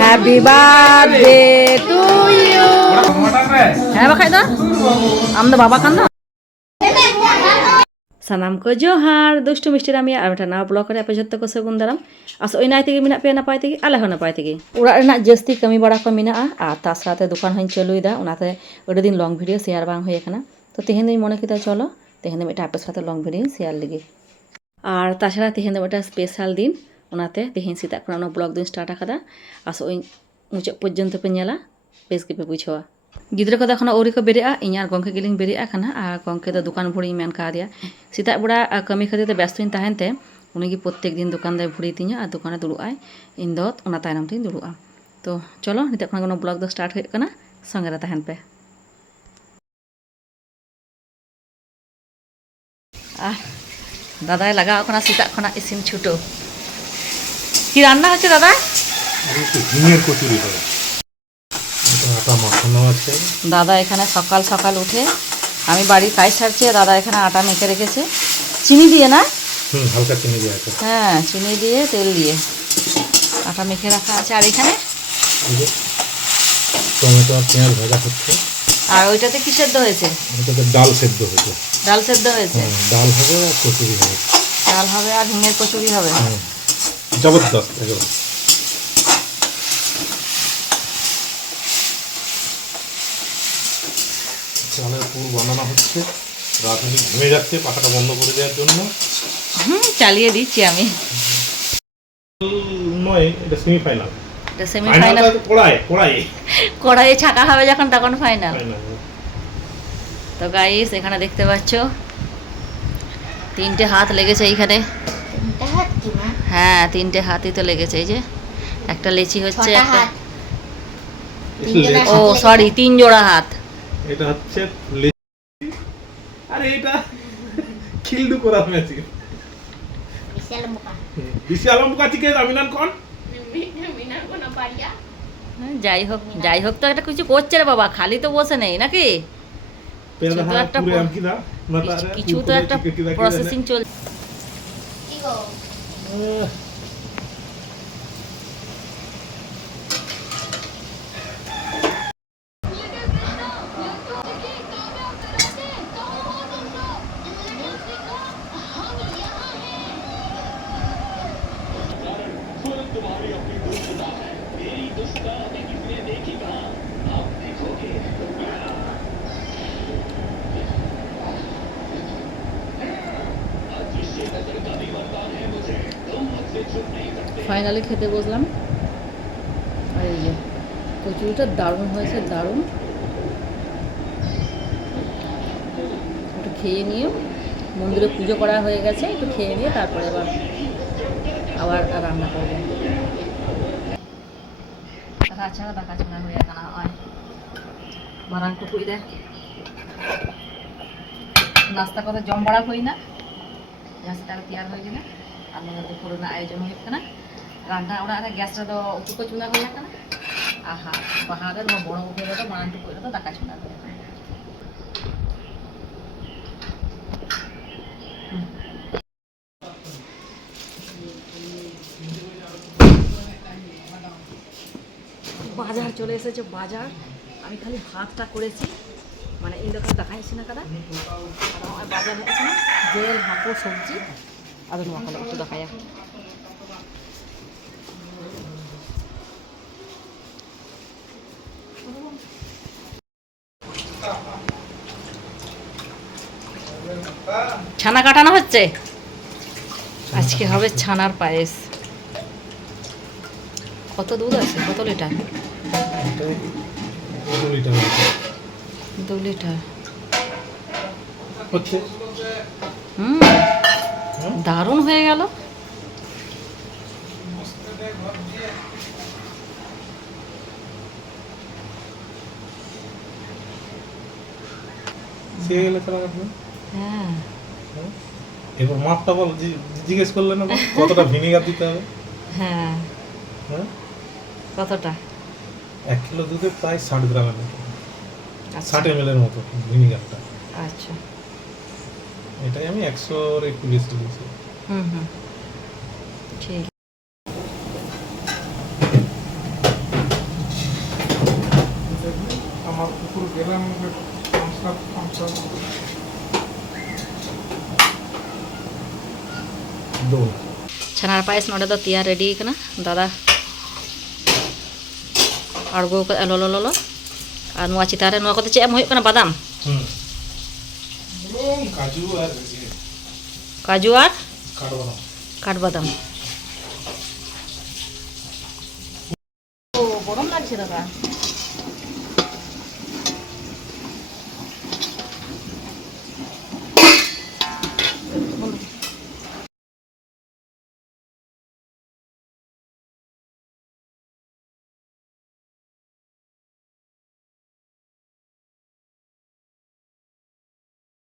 Happy birthday to you হ্যাঁ বাখাই দা আমাদের বাবা কান্না ᱥᱟᱱᱟᱢ ᱠᱚ ᱡᱚᱦᱟᱨ ᱫᱩᱥᱴᱩ ᱢᱤᱥᱴᱤ ᱨᱟᱢᱤᱭᱟ ᱟᱨ ᱢᱤᱫᱴᱟᱝ ᱱᱟᱣᱟ ᱵᱞᱚᱜ ᱨᱮ ᱟᱯᱮ ᱡᱷᱚᱛᱚ ᱠᱚ ᱥᱟᱹᱜᱩᱱ ᱫᱟᱨᱟᱢ ᱟᱥᱚᱜ ᱱᱟᱭ ᱛᱮᱜᱮ ᱢᱮᱱᱟᱜ ᱯᱮᱭᱟ ᱱᱟᱯᱟᱭ ᱛᱮᱜᱮ ᱟᱞᱮ ᱦᱚᱸ ᱱᱟᱯᱟᱭ ᱛᱮᱜᱮ ᱚᱲᱟᱜ ᱨᱮᱱᱟᱜ ᱡᱟᱹᱥᱛᱤ ᱠᱟᱹᱢᱤ ᱵᱟᱲᱟ ᱠᱚ ᱢᱮᱱᱟᱜᱼᱟ ᱟᱨ ᱛᱟᱥᱟᱛᱮ ᱫᱚᱠᱟᱱ ᱦᱚᱸᱧ ᱪᱟᱹᱞᱩᱭᱮᱫᱟ ᱚᱱᱟᱛᱮ ᱟᱹᱰᱤ ᱫᱤᱱ ᱞᱚᱝ ᱵᱷᱤᱰᱤᱭᱳ ᱥᱮᱭᱟᱨ ᱵᱟᱝ ᱦᱩᱭ ᱟᱠᱟᱱᱟ ᱛᱚ ᱛᱮᱦᱮᱧ ᱫᱚᱧ ᱢᱚᱱᱮ ᱠᱮᱫᱟ ᱪᱚᱞᱚ ᱛᱮᱦᱮᱧ ᱫᱚ ᱢᱤᱫᱴᱟᱝ ᱟᱯᱮ ᱥᱟথে ᱞᱚᱝ ᱵᱷᱤᱰᱤᱭᱳ ᱥᱮᱭᱟᱨ ᱞᱟᱹᱜᱤᱫ ᱟᱨ ᱛᱟᱪᱷᱟᱲᱟ ᱛᱮᱦᱮᱧ ᱫᱚ ᱢᱤᱫᱴᱟᱝ ᱥᱯᱮᱥᱟᱞ ᱫᱤᱱ ᱚᱱᱟᱛᱮ ᱛᱮᱦᱮᱧ ᱥᱮᱛᱟᱜ ᱠᱷᱚᱱᱟᱜ ᱚᱱᱟ ᱵᱞᱚᱜ ᱫᱚᱧ ᱥᱴᱟᱨᱴ ᱟᱠᱟᱫᱟ ᱟᱥᱚᱜ ᱤᱧ ᱢᱩᱪᱟᱹᱫ ᱯᱚᱨᱡᱚᱱᱛᱚ ᱯᱮ ᱧᱮᱞᱟ ᱵᱮᱥ ᱜᱮᱯᱮ ᱵᱩᱡᱷᱟᱹᱣᱟ ᱜᱤᱫᱽᱨᱟᱹ ᱠᱚᱫᱚ ᱮᱠᱷᱚᱱ ᱟᱹᱣᱨᱤ ᱠᱚ ᱵᱮᱨᱮᱜᱼᱟ ᱤᱧ ᱟᱨ ᱜᱚᱝᱠᱮ ᱜᱮᱞᱤᱧ ᱵᱮᱨᱮᱜ ᱟᱠᱟᱱᱟ ᱟᱨ ᱜᱚᱝᱠᱮ ᱫᱚ ᱫᱚᱠᱟᱱ ᱵᱷᱩᱲᱤᱧ ᱢᱮᱱ ᱠᱟᱣᱫᱮᱭᱟ ᱥᱮᱛᱟᱜ ᱵᱮᱲᱟ ᱠᱟᱹᱢᱤ ᱠᱷᱟᱹᱛᱤᱨ ᱛᱮ ᱵᱮᱥᱛᱚᱧ ᱛᱟᱦᱮᱱ ᱛᱮ ᱩᱱᱤᱜᱮ ᱯᱨᱚᱛᱛᱮᱠ ᱫᱤᱱ ᱫᱚᱠᱟᱱ ᱫᱚᱭ ᱵᱷᱩᱲᱤ ᱛᱤᱧᱟ ᱟᱨ ᱫᱚᱠᱟনে ᱫᱩᱲᱩᱵ ᱟᱭ ᱤᱧ ᱫᱚ ᱚᱱᱟ ᱛᱟᱭᱱᱚᱢ ᱛᱤᱧ ᱫᱩᱲᱩᱵᱼᱟ ᱛᱚ ᱪᱚᱞᱚ ᱱᱤᱛᱚᱜ ᱠᱷᱚᱱ ᱚᱱᱟ ᱵᱞᱚᱜ ᱫᱚ ᱥᱴᱟᱨᱴ ᱦᱩᱭᱩᱜ ᱠᱟᱱᱟ ᱥᱚᱸᱜᱮ ᱨᱮ ᱛᱟᱦᱮᱱ ᱯᱮ আর দাদাই লাগাও করা সেটাক খনা ইসিন ছুটো কি রান্না হচ্ছে দাদা হিঙের কচুরি হবে আটা মাখানো আছে দাদা এখানে সকাল সকাল উঠে আমি বাড়ির কাজ সারছি দাদা এখানে আটা মেখে রেখেছে চিনি দিয়ে না হালকা চিনি দিয়ে আছে হ্যাঁ চিনি দিয়ে তেল দিয়ে আটা মেখে রাখা আছে আর এখানে টমেটো আর পেঁয়াজ ভাজা হচ্ছে আর ওইটাতে কি সেদ্ধ হয়েছে ওটাতে ডাল সেদ্ধ হয়েছে ডাল সেদ্ধ হয়েছে ডাল হবে আর কচুরি হবে ডাল হবে আর হিঙের কচুরি হবে জবরদস্ত একেবারে চালের পুর বানানো হচ্ছে রাঁধুনি ঘেমে যাচ্ছে পাখাটা বন্ধ করে দেওয়ার জন্য চালিয়ে দিচ্ছি আমি নয় এটা সেমিফাইনাল এটা সেমিফাইনাল কড়াইয়ে ছাকা হবে যখন তখন ফাইনাল তো গাইস এখানে দেখতে পাচ্ছ 3টে হাত লেগেছে এইখানে হ্যাঁ 3টে হাতই তো লেগেছে এই যে একটা লেচি হচ্ছে একটা ও সরি 3 জোড়া হাত এটা হচ্ছে আরে এটা খিলডু করা মেশিন বিশাল মুকা থেকে আমিনান কোন কোন পারিয়া যাই হোক তো একটা কিছু করছে রে বাবা খালি তো বসে নেই নাকি কিছু তো একটা প্রসেসিং চলছে ফাইনালি খেতে বসলাম আর এই যে কচুরিটা দারুণ হয়েছে দারুণ একটু খেয়ে নিয়ে মন্দিরে পুজো করা হয়ে গেছে একটু খেয়ে নিয়ে তারপরে আবার রান্না করবো তাছাড়া দেখা শোনা হয়ে জানা হয় মারাং টুকুই দেয় নাস্তা করে জম বড়া হই না গ্যাস তার তৈরি হয়ে গেলে আমাদের দুপুরের আয়োজন হয়ে কানা রান্না ওরা গ্যাস ᱨᱮᱫᱚ ᱩᱛᱩ ᱠᱚ ᱪᱚᱸᱫᱟ ᱦᱩᱭ ᱟᱠᱟᱱᱟ ᱟᱦᱟ ᱵᱟᱦᱟ ᱨᱮ ᱱᱚᱣᱟ ᱵᱚᱲᱚ ᱩᱛᱩ ᱨᱮᱫᱚ ᱢᱟᱲᱟᱝ ᱴᱩᱠᱩᱡ ᱨᱮᱫᱚ ᱫᱟᱠᱟ ᱪᱚᱸᱫᱟ ᱦᱩᱭ ᱟᱠᱟᱱᱟ বাজার চলে এসেছে বাজার আমি খালি ভাতটা করেছি মানে এই দোকান দেখাইছি না কাদা আর বাজার এখানে জেল হাঁকো সবজি আর নোয়া কলে একটু দেখায়া ছানা কাটানো হচ্ছে আজকে হবে ছানার পায়েস কত দুধ আছে কত লিটার 2 লিটার হচ্ছে দারুণ হয়ে গেল হ্যাঁ এবার মাপটা বল জিজ্ঞেস করলে না কতটা ভিনেগার দিতে হবে হ্যাঁ কতটা 1 কিলো দুধে প্রায় 60 গ্রামের মতো 60 ml এর মতো ভিনেগারটা আচ্ছা এটাই আমি 100 এর একটু বেশি দিয়েছি ঠিক পুকুর গেলাম ছানার পায়েস নড়ে তো তৈয়ার রেডি kana দাদা আড়গো ললো ললো আর নোয়া চিতারে নোয়া কত চেম হইক kana বাদাম কাজু আর কাঠবাদাম ও গরম লাগছে দাদা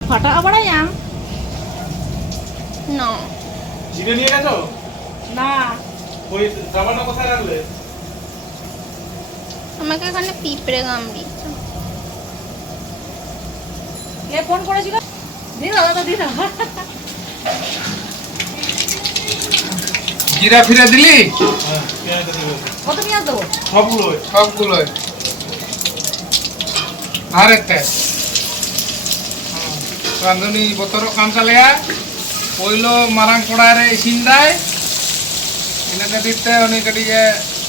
ফাটা বাড়াইয়াম না জিরে নিয়ে গেছো না ওই জামাটা কোথায় রাখলে আমাকে এখানে পিঁপড়ে কামড়িয়েছে কে ফোন করেছিল দিদা দাদা দিদা জিরা ফিরে দিলি কত পেঁয়াজ দেবো সবগুলোই আর একটা রাঁধুনি বতর কামচালেয়া পইলো মারাং কড়ারে ইসিন দায় ᱤᱱᱟᱹ ᱠᱷᱟᱹᱛᱤᱨ ᱛᱮ ᱩᱱᱤ ᱠᱟᱹᱴᱤᱡ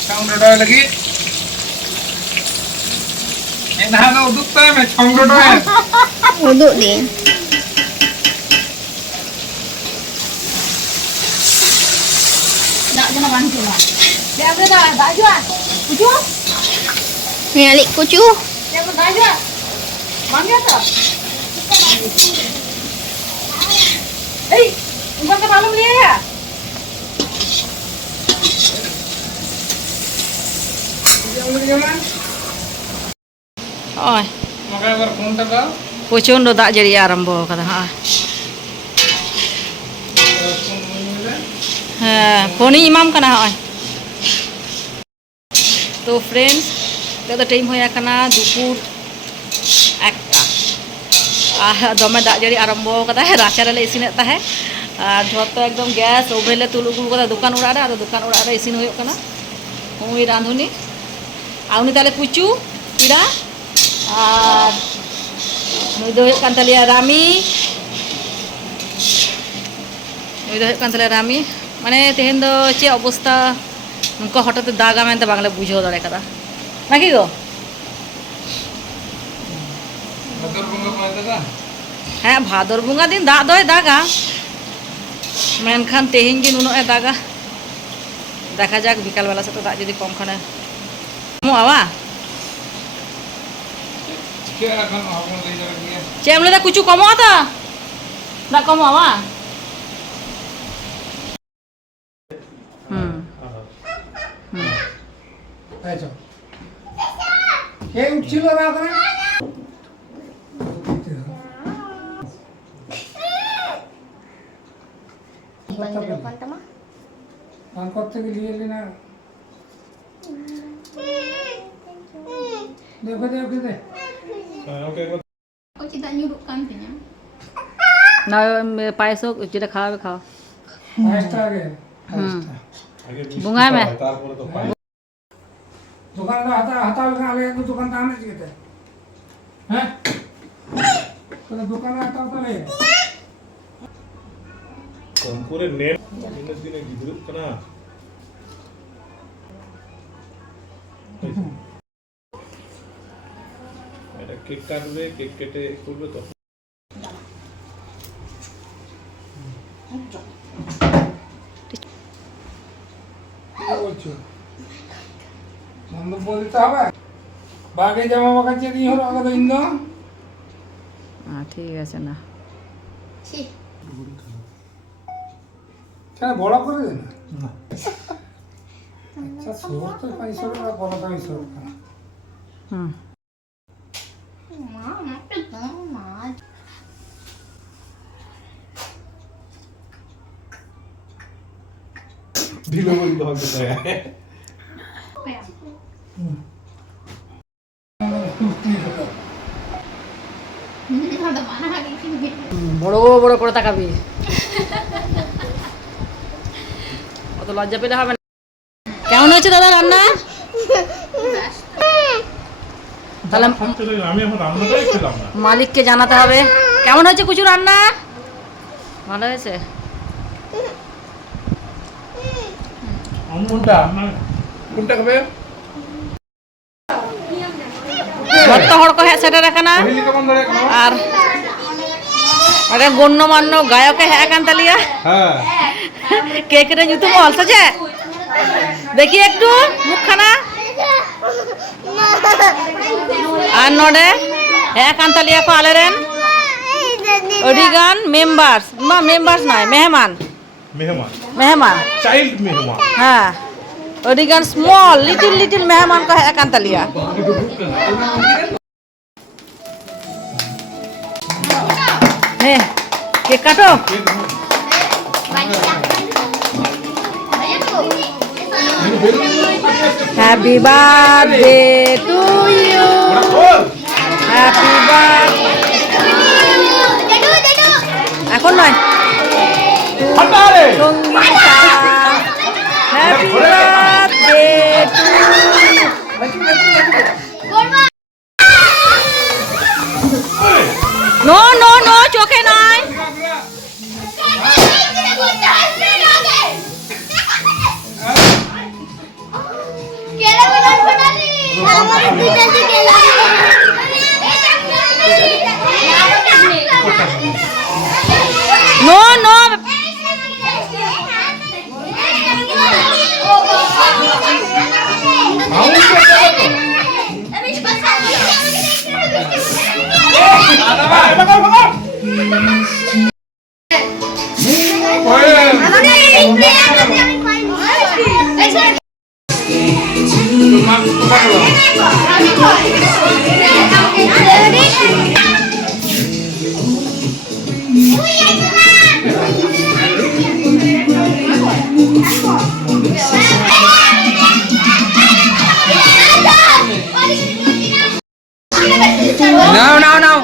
ᱪᱷᱚᱝ ᱰᱚᱰᱚᱭ ᱞᱟᱹᱜᱤᱫ ᱮᱱᱦᱟ ᱫᱚ ᱩᱫᱩᱜ ᱛᱟᱭ ᱢᱮ ᱪᱷᱚᱝ ᱰᱚᱰᱚᱭ উদুক দিন dak jana bantu lah dia ada dak jua kucu Mialik kucu dia ada dak jua mangga tu hey bukan ke malam dia ya oi maka এবার ফোনটা দাও প্রচন্ড দাগ জড়িয়ে আরম্ভ করা হ্যাঁ ফোনই ইমাম কানা হয় তো ফ্রেন্ডস তো টাইম হয়ে কানা দুপুর 1টা আর দমে দাগ জড়ি আরম্ভ করা রাচারে ইসিনের তাহে আর ঝত একদম গ্যাস ওভেলে তুলুগুল করা দোকান ওড়ারে আর দোকান ওড়ারে ইসিন হয়ে কানা উই রাঁধুনি আউনি তাহলে কুচু পিড়া আর নুই দো কান তালিয়া রামি নুই দো কান তালিয়া রামি মানে তেহেন দো चे অবস্থা উনকো হঠাৎ দাগা মেনতে বাংলা বুঝাও দাঁড়ে কাদা নাকি গো ভাদর বঙ্গা পায় দাদা হ্যাঁ ভাদর বঙ্গা দিন দাগ দয় দাগা মেনখান তেহেন যে নুনো এ দাগা দেখা যাক বিকালবেলা সাথে দাগ যদি কম খানে মো আওয়া কে এখন আপন লই যাবে গিয়ে চেমলে দা কুচু কমো আতা না কমো আওয়া আচ্ছা কে উঠছিল না ওখানে কান করতে গিয়ে এলি না দেখো দেখো দে Kok tidak nyurukkan punya না পায়েস হোক যেটা খাওয়াবে খাওয়া আইসটা আগে আইসটা বুঙায় মে দোকান হাতা হাতা আলে তো দোকান তা আনে জিতে হ্যাঁ তো দোকানে হাতা তালে করে নেট দিনের দিনে গিদ্রুপ কানা এটা কেক কাটবে কেক কেটে করবে তো কি বলছো বন্ধ বলতে হবে বাগে জামা বাগাচ্ছে দিয়ে হলো আগে ইন্দ ঠিক আছে না কেন বড় করে দে না আচ্ছা সর তো পাই সর আর বড় পাই সর হুম Mama pegang mama ঢিলো বলি তো হবে তাই ada mana lagi sini বড় বড় করে তাকাবি অত লজ্জা পেলে হবে না কেমন হয়েছে দাদা রান্না তাহলে আমি এখন রান্নাটাই খেলাম না। মালিককে জানাতে হবে। কেমন হয়েছে কুচু রান্না? ভালো হয়েছে? কোনটা কোনটা খাবে? ভর্তা হড় কো হ্যাঁ সেটা রাখা না। পহিলি কেমন ধরে খাও? আর আরে গণ্যমান্য গায়কে হ্যাঁ কান্তা লিয়া হ্যাঁ কেক রে জুতো বল সাজে দেখি একটু মুখখানা আর নডে হ্যাঁ কান্তা লিয়া কো আলেরেন অডিগান মেম্বার্স মা মেম্বার্স নয় মেহমান মেহমান, মেহমান চাইল্ড মেহমান। হ্যাঁ অডিগান স্মল লিটিল লিটিল মেহমান को है कांता लिया है केक काटो happy birthday to you happy birthday এখন নয় Sangeeta happy birthday to no no no চোখে নয় no no now now now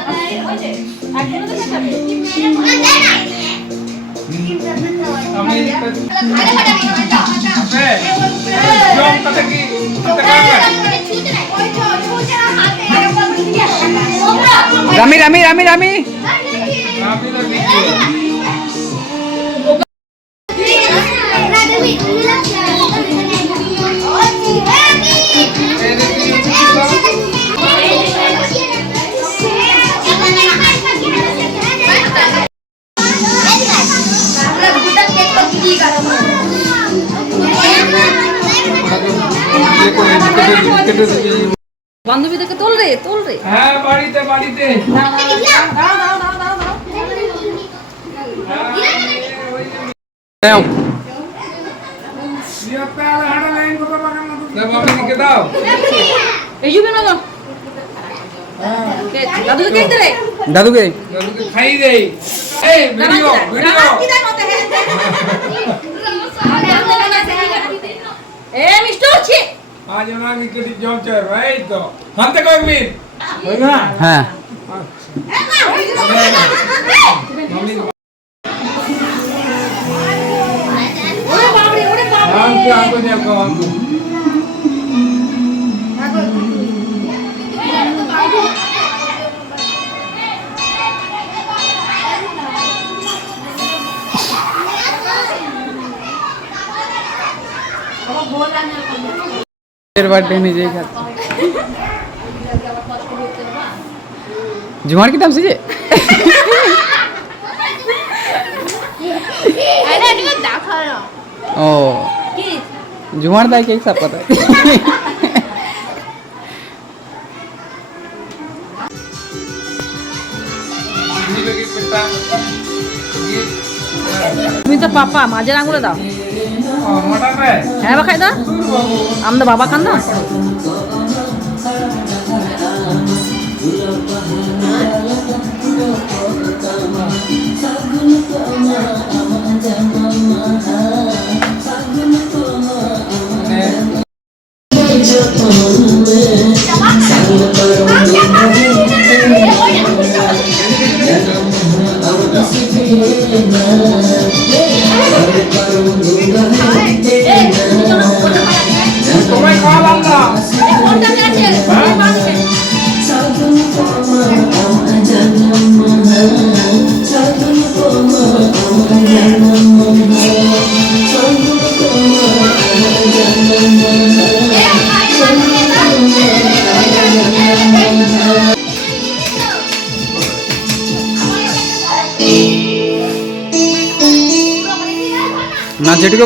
রামি রামি রামি রামি বান্ধবীদেরকে তোল রে তোল রে হ্যাঁ বাড়িতে বাড়িতে দাও এই যুবে না দাদুকে কেক দে রে দাদুকে খাই দেই এই ভিডিও ভিডিও এ মিষ্টি হচ্ছে আজ ওনার নিকটে জম চাই ভাই তো হাতে কয়েকদিন হই না হ্যাঁ ওরে বাপ রে আঙ্কু আঙ্কু দেখো আঙ্কু बर्थडे नहीं जाएगा जुमार की नाम से ओ जुमार दाई के सब पता है তুমি তো পাপা মাঝের আঙুলে দাও হ্যাঁ বা খাই দাও আমরা বাবা খান না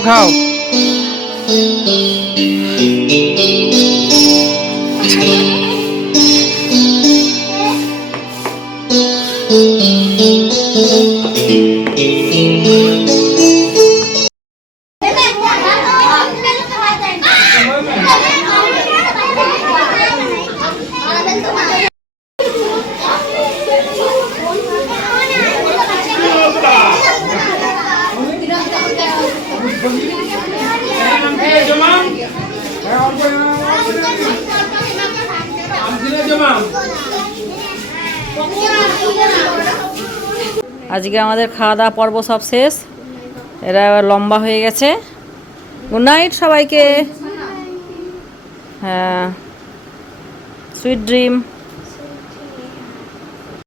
খাও আজকে আমাদের খাওয়া দাওয়া পর্ব সব শেষ, এরা এবার লম্বা হয়ে গেছে। গুড নাইট সবাইকে, হ্যাঁ, সুইট ড্রিম।